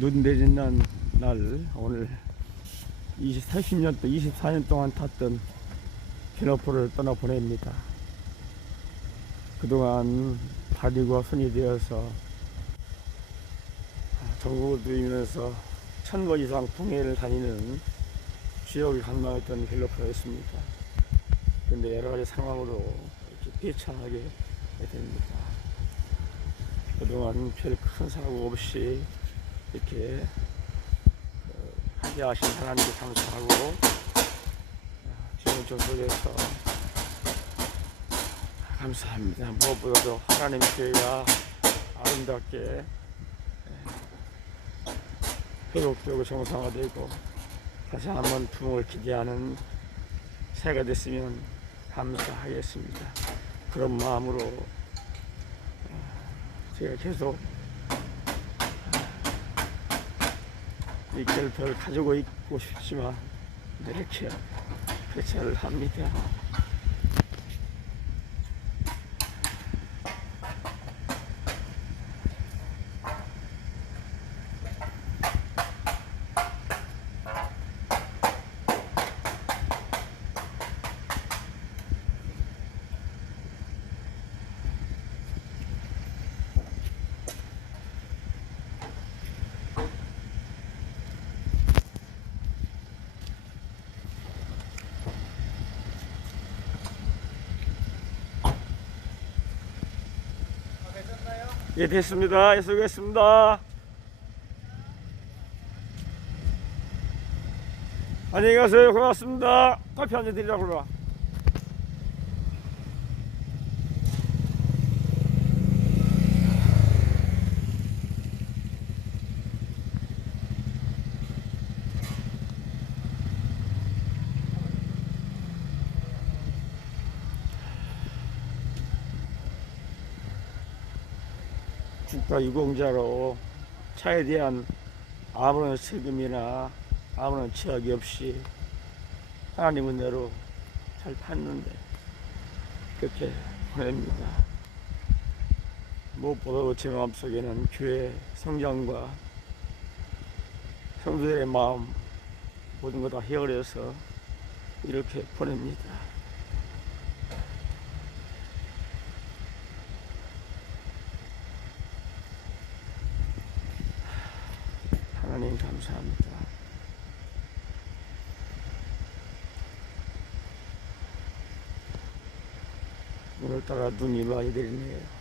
눈 내리는 날 오늘 20, 30년 또 24년 동안 탔던 기너포를 떠나 보냅니다. 그동안 다리고 손이 되어서 전국을 누리면서 천번 이상 풍해를 다니는 지역을 관망했던 갤러퍼였습니다. 근데 여러 가지 상황으로 이렇게 비참하게 됩니다. 그동안 별 큰 사고 없이 이렇게 어, 하게 하신 하나님께 감사하고 어, 지금 좀 속에서 감사합니다. 무엇보다도 하나님 교회가 아름답게 예, 회복되고 정상화되고 다시 한번 부흥을 기대하는 새해가 됐으면 감사하겠습니다. 그런 마음으로 어, 제가 계속 이 결표를 가지고 있고 싶지만 이렇게 폐차를 합니다. 예, 됐습니다. 예, 수고했습니다. 안녕히 가세요. 고맙습니다. 커피 한잔 드리라고 그러라. 국가 유공자로 차에 대한 아무런 세금이나 아무런 제약이 없이 하나님 은혜로 잘 탔는데 그렇게 보냅니다. 무엇보다도 제 마음속에는 교회 성장과 성도들의 마음 모든 거 다 헤아려서 이렇게 보냅니다. 하나님 감사합니다. 오늘따라 눈이 많이 내리네요.